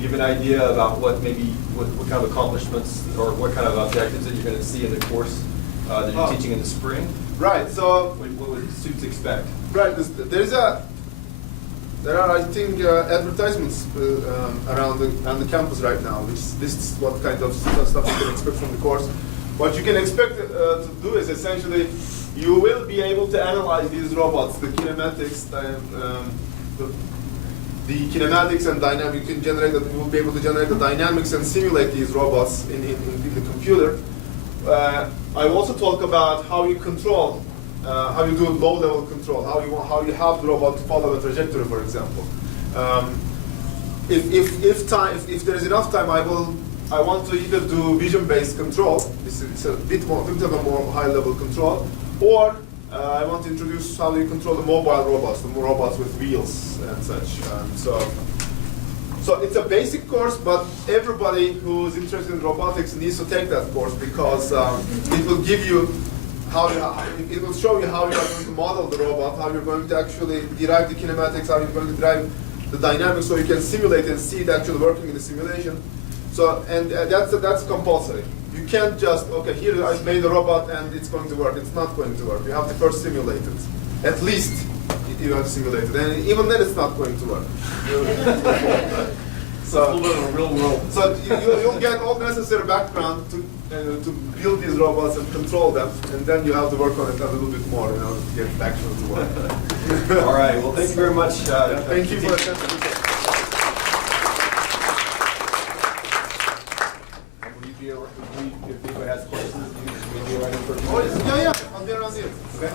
give an idea about what kind of accomplishments or what kind of objectives that you're going to see in the course that you're teaching in the spring? Right. So what would students expect? Right. There are, I think, advertisements around the campus right now. This is what kind of stuff you can expect from the course. What you can expect to do is essentially you will be able to analyze these robots, the kinematics, the kinematics and dynamics. You will be able to generate the dynamics and simulate these robots in the computer. I will also talk about how you control, how you do low-level control, how you have the robot to follow a trajectory, for example. If there is enough time, I want to either do vision-based control. It's a bit of a more high-level control, or I want to introduce how you control the mobile robots, the robots with wheels and such. So it's a basic course, but everybody who's interested in robotics needs to take that course because it will give you it will show you how you are going to model the robot, how you're going to actually derive the kinematics, how you're going to derive the dynamics, so you can simulate and see it actually working in the simulation. So, and that's compulsory. You can't just, okay, here I've made a robot and it's going to work. It's not going to work. You have to first simulate it. At least you have to simulate it, and even then it's not going to work. So, real world. so you'll get all the necessary background to build these robots and control them, and then you have to work on it a little bit more in order to get it actually to work. All right, well, thank you very much. Thank you for attention. If anybody has questions, you can be right in for Oh, yeah, I'll be around here. Okay.